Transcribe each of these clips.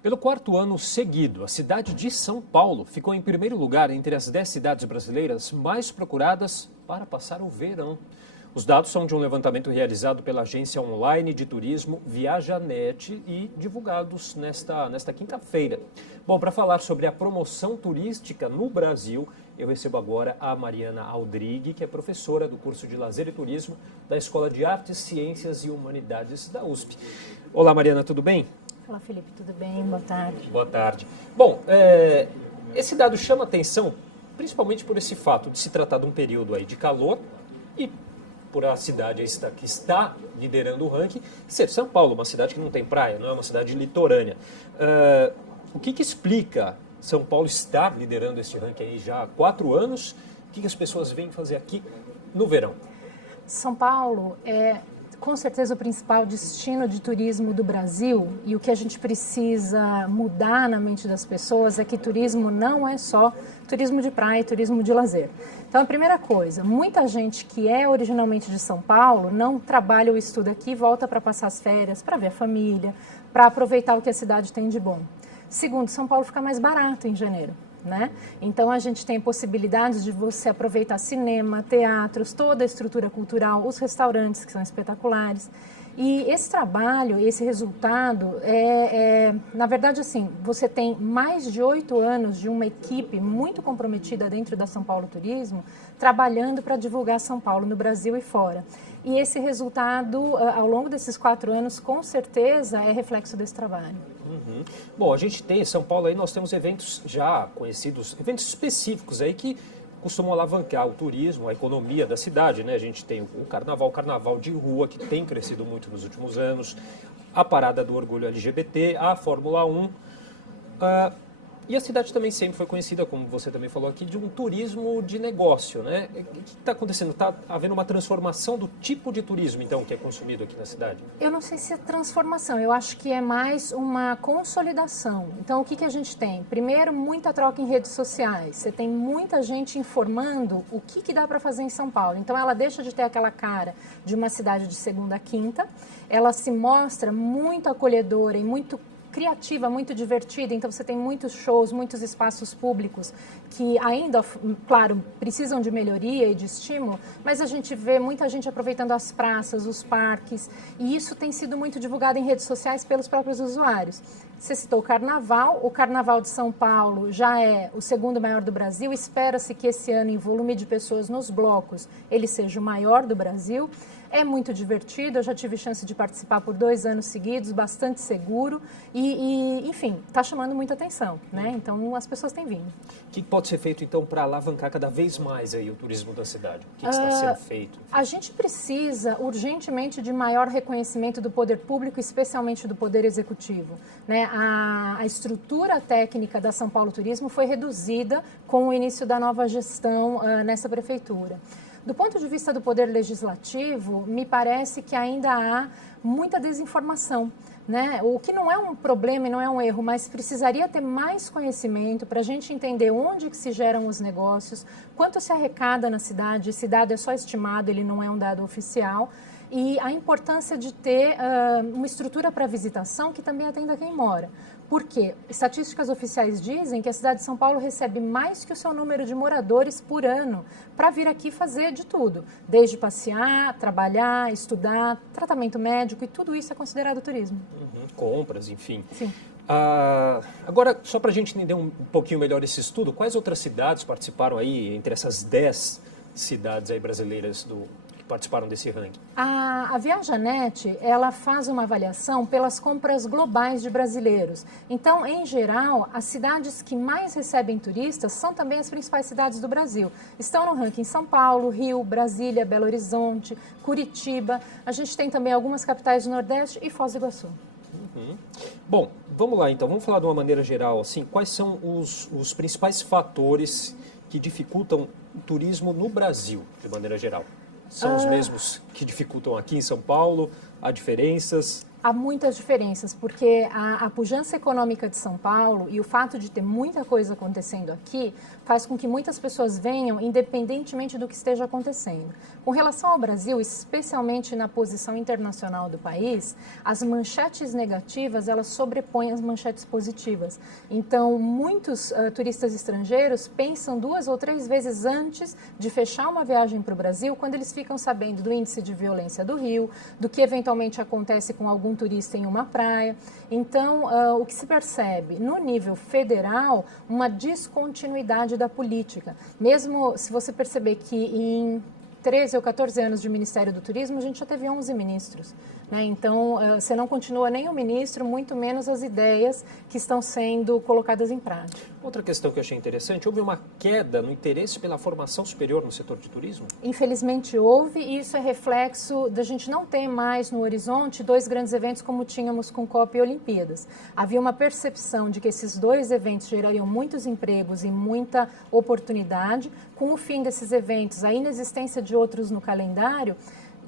Pelo quarto ano seguido, a cidade de São Paulo ficou em primeiro lugar entre as 10 cidades brasileiras mais procuradas para passar o verão. Os dados são de um levantamento realizado pela agência online de turismo ViajaNet e divulgados nesta quinta-feira. Bom, para falar sobre a promoção turística no Brasil, eu recebo agora a Mariana Aldrigue, que é professora do curso de Lazer e Turismo da Escola de Artes, Ciências e Humanidades da USP. Olá, Mariana, tudo bem? Olá, Felipe, tudo bem? Boa tarde. Boa tarde. Bom, esse dado chama atenção principalmente por esse fato de se tratar de um período aí de calor e por a cidade que está liderando o ranking ser São Paulo, uma cidade que não tem praia, não é uma cidade litorânea. O que explica São Paulo estar liderando este ranking aí já há 4 anos? O que as pessoas vêm fazer aqui no verão? São Paulo é com certeza o principal destino de turismo do Brasil, e o que a gente precisa mudar na mente das pessoas é que turismo não é só turismo de praia e turismo de lazer. Então, a primeira coisa, muita gente que é originalmente de São Paulo não trabalha ou estuda aqui, volta para passar as férias, para ver a família, para aproveitar o que a cidade tem de bom. Segundo, São Paulo fica mais barato em janeiro. Né? Então a gente tem possibilidades de você aproveitar cinema, teatros, toda a estrutura cultural, os restaurantes que são espetaculares. E esse trabalho, esse resultado, na verdade, assim, você tem mais de 8 anos de uma equipe muito comprometida dentro da São Paulo Turismo, trabalhando para divulgar São Paulo no Brasil e fora. E esse resultado, ao longo desses 4 anos, com certeza é reflexo desse trabalho. Uhum. Bom, a gente tem em São Paulo aí, nós temos eventos já conhecidos, eventos específicos aí que costumam alavancar o turismo, a economia da cidade, né? A gente tem o carnaval de rua, que tem crescido muito nos últimos anos, a Parada do Orgulho LGBT, a Fórmula 1. E a cidade também sempre foi conhecida, como você também falou aqui, de um turismo de negócio, né? O que está acontecendo? Está havendo uma transformação do tipo de turismo, então, que é consumido aqui na cidade? Eu não sei se é transformação, eu acho que é mais uma consolidação. Então, o que a gente tem? Primeiro, muita troca em redes sociais. Você tem muita gente informando o que dá para fazer em São Paulo. Então, ela deixa de ter aquela cara de uma cidade de segunda a quinta, ela se mostra muito acolhedora e muito criativa, muito divertida, então você tem muitos shows, muitos espaços públicos que ainda, claro, precisam de melhoria e de estímulo, mas a gente vê muita gente aproveitando as praças, os parques, e isso tem sido muito divulgado em redes sociais pelos próprios usuários. Você citou o Carnaval de São Paulo já é o segundo maior do Brasil, espera-se que esse ano, em volume de pessoas nos blocos, ele seja o maior do Brasil. É muito divertido, eu já tive chance de participar por 2 anos seguidos, bastante seguro enfim, está chamando muita atenção, né? Então as pessoas têm vindo. O que pode ser feito então para alavancar cada vez mais aí o turismo da cidade? O que está sendo feito? A gente precisa urgentemente de maior reconhecimento do poder público, especialmente do poder executivo, né? A estrutura técnica da São Paulo Turismo foi reduzida com o início da nova gestão nessa prefeitura. Do ponto de vista do poder legislativo, me parece que ainda há muita desinformação, né? O que não é um problema e não é um erro, mas precisaria ter mais conhecimento para a gente entender onde que se geram os negócios, quanto se arrecada na cidade. Esse dado é só estimado, ele não é um dado oficial. E a importância de ter uma estrutura para visitação que também atenda quem mora. Por quê? Estatísticas oficiais dizem que a cidade de São Paulo recebe mais que o seu número de moradores por ano para vir aqui fazer de tudo, desde passear, trabalhar, estudar, tratamento médico, e tudo isso é considerado turismo. Compras, enfim. Sim. Agora, só para a gente entender um pouquinho melhor esse estudo, quais outras cidades participaram aí, entre essas 10 cidades aí brasileiras que participaram desse ranking? A ViajaNet, ela faz uma avaliação pelas compras globais de brasileiros. Então, em geral, as cidades que mais recebem turistas são também as principais cidades do Brasil. Estão no ranking São Paulo, Rio, Brasília, Belo Horizonte, Curitiba. A gente tem também algumas capitais do Nordeste e Foz do Iguaçu. Bom, vamos lá então, vamos falar de uma maneira geral, assim, quais são os principais fatores que dificultam o turismo no Brasil, de maneira geral? São os mesmos que dificultam aqui em São Paulo? Há diferenças? Há muitas diferenças, porque a pujança econômica de São Paulo e o fato de ter muita coisa acontecendo aqui faz com que muitas pessoas venham independentemente do que esteja acontecendo. Com relação ao Brasil, especialmente na posição internacional do país, as manchetes negativas, elas sobrepõem as manchetes positivas. Então, muitos turistas estrangeiros pensam 2 ou 3 vezes antes de fechar uma viagem para o Brasil, quando eles ficam sabendo do índice de violência do Rio, do que eventualmente acontece com algum turista em uma praia. Então, o que se percebe no nível federal, uma descontinuidade da política. Mesmo se você perceber que em 13 ou 14 anos de Ministério do Turismo, a gente já teve 11 ministros. Né? Então, você não continua nem o ministro, muito menos as ideias que estão sendo colocadas em prática. Outra questão que eu achei interessante, houve uma queda no interesse pela formação superior no setor de turismo? Infelizmente houve, e isso é reflexo da gente não ter mais no horizonte 2 grandes eventos como tínhamos com COP e Olimpíadas. Havia uma percepção de que esses 2 eventos gerariam muitos empregos e muita oportunidade. Com o fim desses eventos, a inexistência de outros no calendário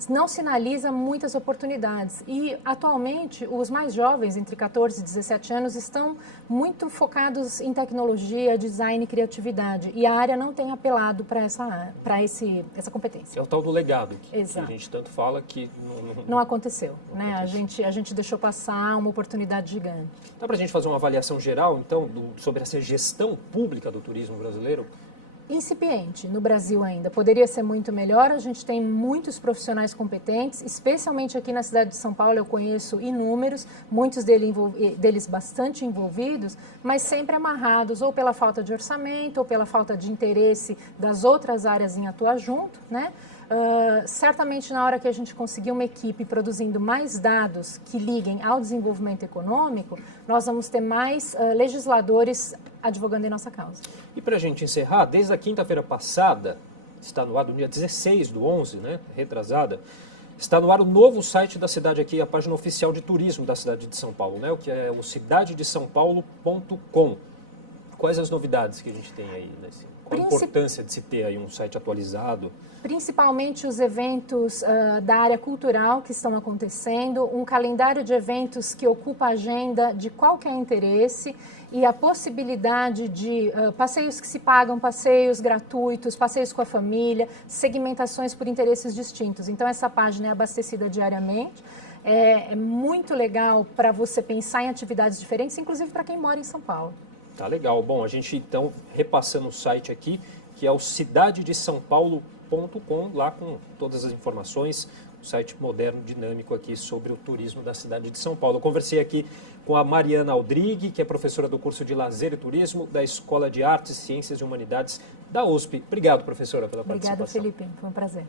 não sinaliza muitas oportunidades. E, atualmente, os mais jovens, entre 14 e 17 anos, estão muito focados em tecnologia, design e criatividade. E a área não tem apelado para essa competência. É o tal do legado, que Exato. a gente tanto fala que não aconteceu. Né? A gente deixou passar uma oportunidade gigante. Dá para a gente fazer uma avaliação geral, então, sobre essa gestão pública do turismo brasileiro? Incipiente no Brasil ainda. Poderia ser muito melhor. A gente tem muitos profissionais competentes, especialmente aqui na cidade de São Paulo. Eu conheço inúmeros, muitos deles bastante envolvidos, mas sempre amarrados ou pela falta de orçamento ou pela falta de interesse das outras áreas em atuar junto, né? Certamente, na hora que a gente conseguir uma equipe produzindo mais dados que liguem ao desenvolvimento econômico, nós vamos ter mais legisladores advogando em nossa causa. E para a gente encerrar, desde a quinta-feira passada, está no ar, do dia 16/11, né, retrasada, está no ar o novo site da cidade aqui, a página oficial de turismo da cidade de São Paulo, né, o que é o cidadedesaopaulo.com. Quais as novidades que a gente tem aí? Qual a importância de se ter aí um site atualizado? Principalmente os eventos da área cultural que estão acontecendo, um calendário de eventos que ocupa a agenda de qualquer interesse e a possibilidade de passeios que se pagam, passeios gratuitos, passeios com a família, segmentações por interesses distintos. Então, essa página é abastecida diariamente. É muito legal para você pensar em atividades diferentes, inclusive para quem mora em São Paulo. Tá legal. Bom, a gente então, repassando o site aqui, que é o cidadedesaopaulo.com, lá com todas as informações, um site moderno, dinâmico aqui sobre o turismo da cidade de São Paulo. Eu conversei aqui com a Mariana Aldrigue, que é professora do curso de Lazer e Turismo da Escola de Artes, Ciências e Humanidades da USP. Obrigado, professora, pela participação. Obrigada, Felipe. Foi um prazer.